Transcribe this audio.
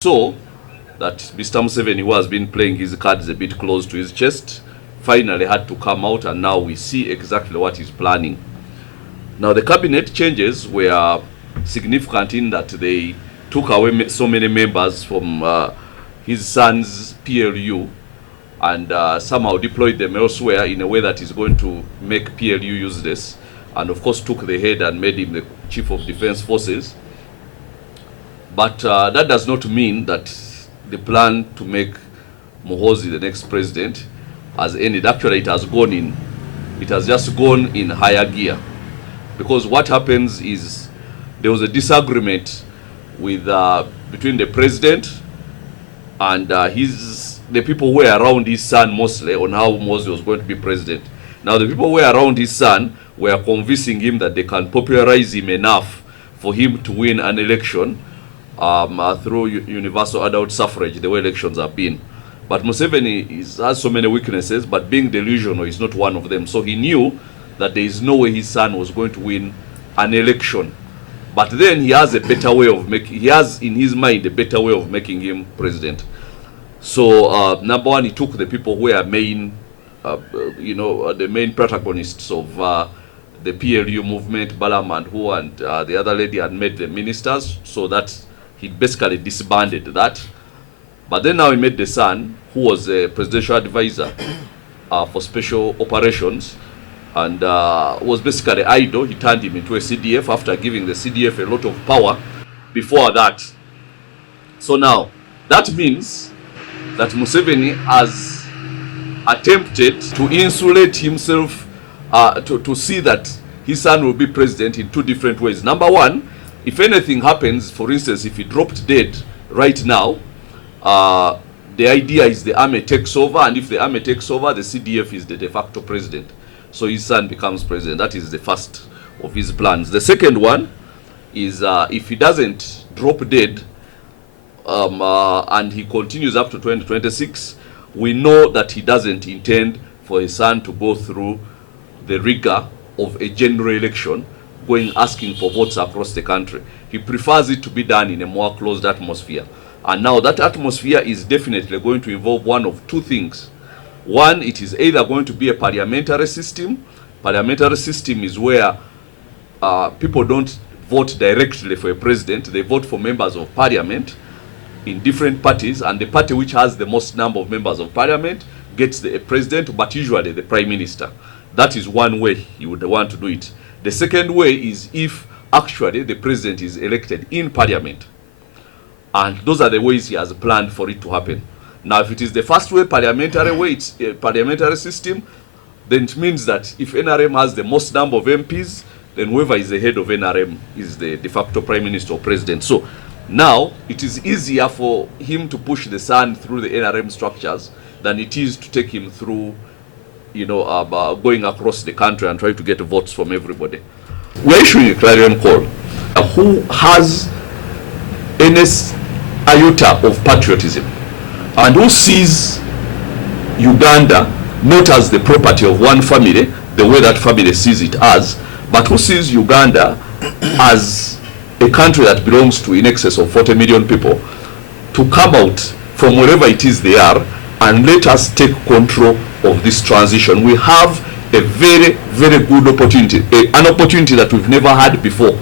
So that Mr. Museveni, who has been playing his cards a bit close to his chest, finally had to come out, and now we see exactly what he's planning. Now, the cabinet changes were significant in that they took away so many members from his son's PLU and somehow deployed them elsewhere in a way that is going to make PLU useless, and of course took the head and made him the Chief of Defense Forces. But that does not mean that the plan to make Muhoozi the next president has ended. Actually, it has just gone in higher gear, because what happens is there was a disagreement with between the president and the people who were around his son mostly on how Muhoozi was going to be president. Now, the people who were around his son were convincing him that they can popularize him enough for him to win an election through universal adult suffrage, the way elections have been. But Museveni has so many weaknesses, but being delusional is not one of them. So he knew that there is no way his son was going to win an election. But then he has a better way of making, he has in his mind a better way of making him president. So number one, he took the people who were main, the main protagonists of the PLU movement, Balam and who and the other lady had made them ministers, so that he basically disbanded that. But then now he made the son, who was a presidential advisor for special operations, and was basically idle. He turned him into a CDF after giving the CDF a lot of power before that. So now, that means that Museveni has attempted to insulate himself, to see that his son will be president in two different ways. Number one, if anything happens, for instance, if he dropped dead right now, the idea is the army takes over, and if the army takes over, the CDF is the de facto president. So his son becomes president. That is the first of his plans. The second one is if he doesn't drop dead and he continues up to 2026, we know that he doesn't intend for his son to go through the rigor of a general election, going asking for votes across the country. He prefers it to be done in a more closed atmosphere. And now that atmosphere is definitely going to involve one of two things. One, it is either going to be a parliamentary system. Parliamentary system is where people don't vote directly for a president. They vote for members of parliament in different parties, and the party which has the most number of members of parliament gets the president, but usually the prime minister. That is one way he would want to do it. The second way is if actually the president is elected in parliament. And those are the ways he has planned for it to happen. Now, if it is the first way, parliamentary way, it's a parliamentary system, then it means that if NRM has the most number of MPs, then whoever is the head of NRM is the de facto prime minister or president. So now it is easier for him to push the son through the NRM structures than it is to take him through, going across the country and try to get votes from everybody. We're issuing a clarion call. Who has any iota of patriotism and who sees Uganda not as the property of one family, the way that family sees it as, but who sees Uganda as a country that belongs to in excess of 40 million people, to come out from wherever it is they are and let us take control of this transition. We have a very, very good opportunity, an opportunity that we've never had before.